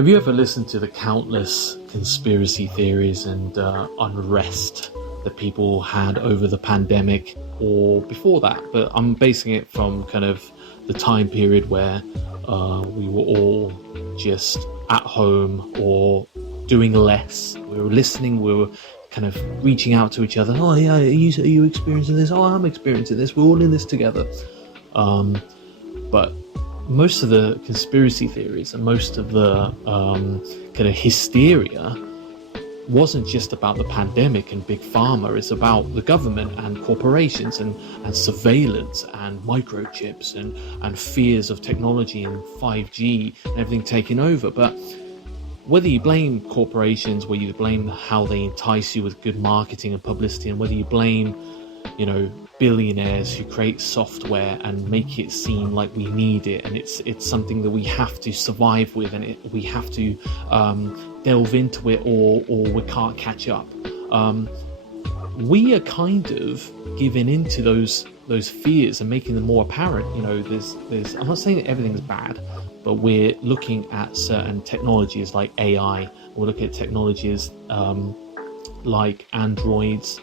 Have you ever listened to the countless conspiracy theories and unrest that people had over the pandemic or before that? But I'm basing it from kind of the time period where we were all just at home or doing less. We were listening, we were kind of reaching out to each other. Oh yeah, are you experiencing this? Oh, I'm experiencing this. We're all in this together. But most of the conspiracy theories and most of the kind of hysteria wasn't just about the pandemic and big pharma. It's about the government and corporations and surveillance and microchips and fears of technology and 5G and everything taking over. But whether you blame corporations, whether you blame how they entice you with good marketing and publicity, and whether you blame, billionaires who create software and make it seem like we need it and it's something that we have to survive with and we have to delve into it or we can't catch up. We are kind of giving into those fears and making them more apparent. There's I'm not saying that everything's bad, but we're looking at certain technologies like AI. We're looking at technologies like androids.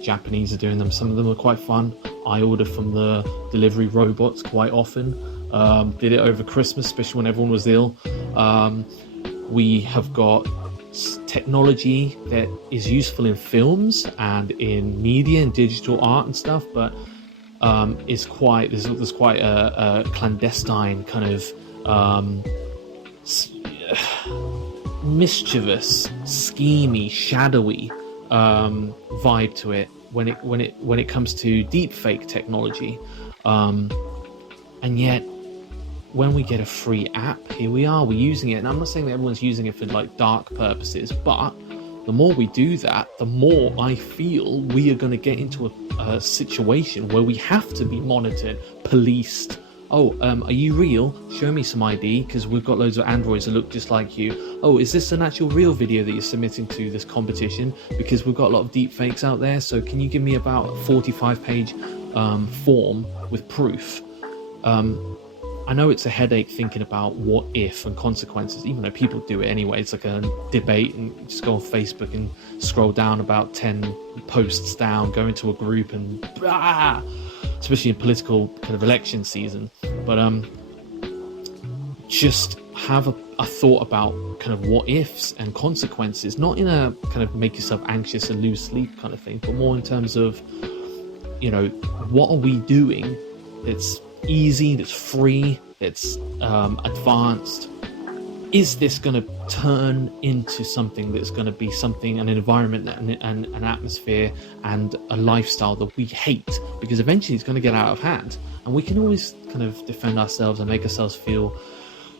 Japanese are doing them. Some of them are quite fun. I order from the delivery robots quite often. Did it over Christmas, especially when everyone was ill. We have got technology that is useful in films and in media and digital art and stuff, but there's quite a clandestine kind of mischievous, schemy, shadowy vibe to it when it comes to deep fake technology, and yet when we get a free app, here we're using it. And I'm not saying that everyone's using it for like dark purposes, but the more we do that, the more I feel we are going to get into a situation where we have to be monitored, policed. Are you real? Show me some ID, because we've got loads of androids that look just like you. Oh, is this an actual real video that you're submitting to this competition? Because we've got a lot of deep fakes out there, so can you give me about a 45-page form with proof? I know it's a headache thinking about what if and consequences, even though people do it anyway. It's like a debate, and you just go on Facebook and scroll down about 10 posts down, go into a group and especially in political kind of election season. But just have a thought about kind of what ifs and consequences, not in a kind of make yourself anxious and lose sleep kind of thing, but more in terms of, what are we doing that's easy, that's free, that's advanced? Is this going to turn into something that's going to be an environment and an atmosphere and a lifestyle that we hate? Because eventually it's going to get out of hand, and we can always kind of defend ourselves and make ourselves feel,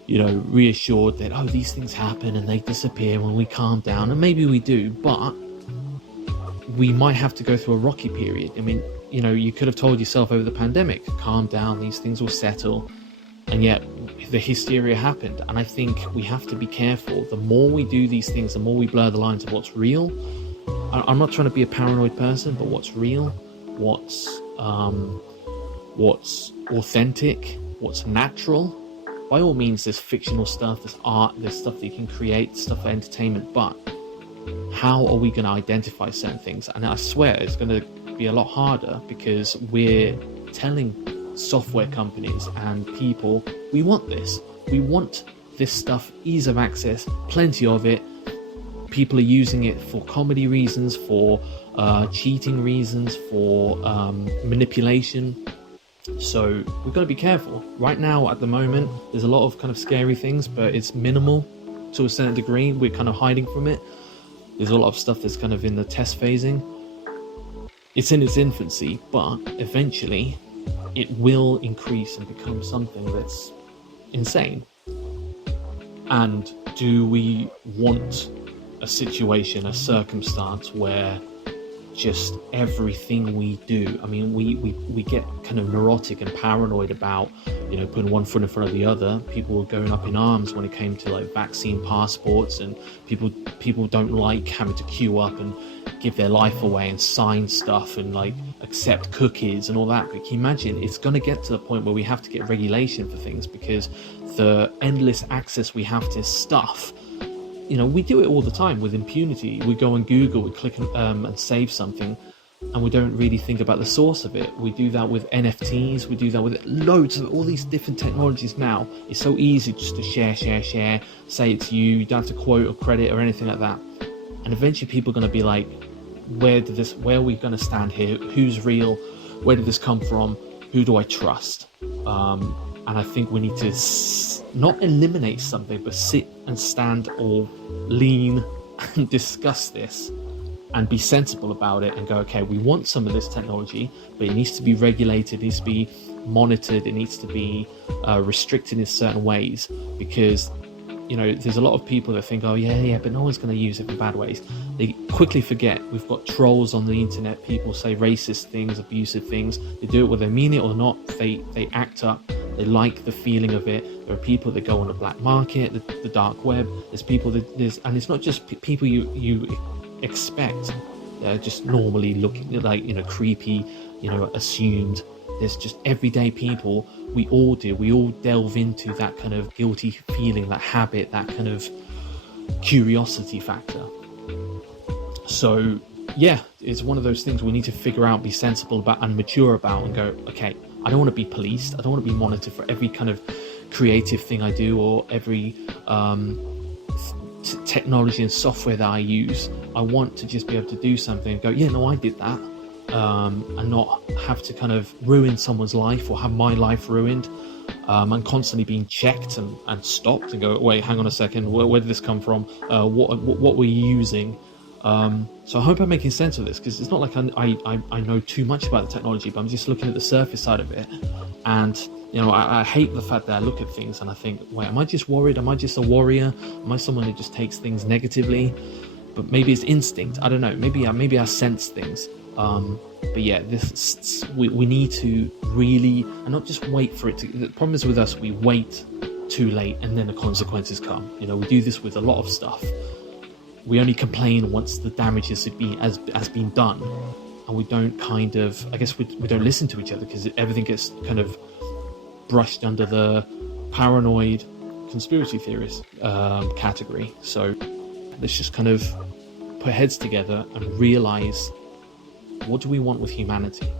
reassured that, these things happen and they disappear when we calm down, and maybe we do, but we might have to go through a rocky period. I mean, you could have told yourself over the pandemic, calm down, these things will settle, and yet the hysteria happened. And I think we have to be careful. The more we do these things, the more we blur the lines of what's real. I'm not trying to be a paranoid person, but what's real, what's authentic, what's natural. By all means, there's fictional stuff, there's art, there's stuff that you can create, stuff for entertainment, but how are we going to identify certain things? And I swear it's going to be a lot harder, because we're telling software companies and people, we want this stuff, ease of access, plenty of it. People are using it for comedy reasons, for cheating reasons, for manipulation. So we've got to be careful. Right now, at the moment, there's a lot of kind of scary things, but it's minimal to a certain degree. We're kind of hiding from it. There's a lot of stuff that's kind of in the test phasing. It's in its infancy, but eventually it will increase and become something that's insane. And do we want a situation, a circumstance where just everything we do. I mean, we get kind of neurotic and paranoid about, putting one foot in front of the other. People were going up in arms when it came to like vaccine passports, and people don't like having to queue up and give their life away and sign stuff and like accept cookies and all that. But can you imagine, it's going to get to the point where we have to get regulation for things, because the endless access we have to stuff, we do it all the time with impunity. We go on Google, we click and save something, and we don't really think about the source of it. We do that with NFTs, we do that with loads of all these different technologies now. It's so easy just to share, say it's you don't have to quote or credit or anything like that. And eventually people are going to be like, where are we going to stand here? Who's real? Where did this come from? Who do I trust? And I think we need to not eliminate something, but sit and stand or lean and discuss this and be sensible about it and go, okay, we want some of this technology, but it needs to be regulated, it needs to be monitored, it needs to be restricted in certain ways, because there's a lot of people that think, oh yeah, but no one's going to use it for bad ways. They quickly forget we've got trolls on the internet. People say racist things, abusive things. They do it whether they mean it or not. They act up. They like the feeling of it. There are people that go on the black market, the dark web. There's people and it's not just people you expect. They're just normally looking like creepy, assumed. There's just everyday people. We all delve into that kind of guilty feeling, that habit, that kind of curiosity factor. So yeah, it's one of those things we need to figure out, be sensible about and mature about, and go, okay, I don't want to be policed. I don't want to be monitored for every kind of creative thing I do, or every technology and software that I use. I want to just be able to do something and go, yeah, no, I did that. And not have to kind of ruin someone's life or have my life ruined, and constantly being checked and stopped and go, wait, hang on a second, where did this come from? What were you using? So I hope I'm making sense of this, because it's not like I know too much about the technology, but I'm just looking at the surface side of it. And I hate the fact that I look at things and I think, wait, am I just worried? Am I just a warrior? Am I someone who just takes things negatively? But maybe it's instinct. I don't know. Maybe I sense things. But yeah, we need to really, and not just wait for it to. The problem is with us, we wait too late and then the consequences come. We do this with a lot of stuff. We only complain once the damage has been done, and we don't kind of, I guess we don't listen to each other, because everything gets kind of brushed under the paranoid conspiracy theorist category. So let's just kind of put heads together and realize, what do we want with humanity?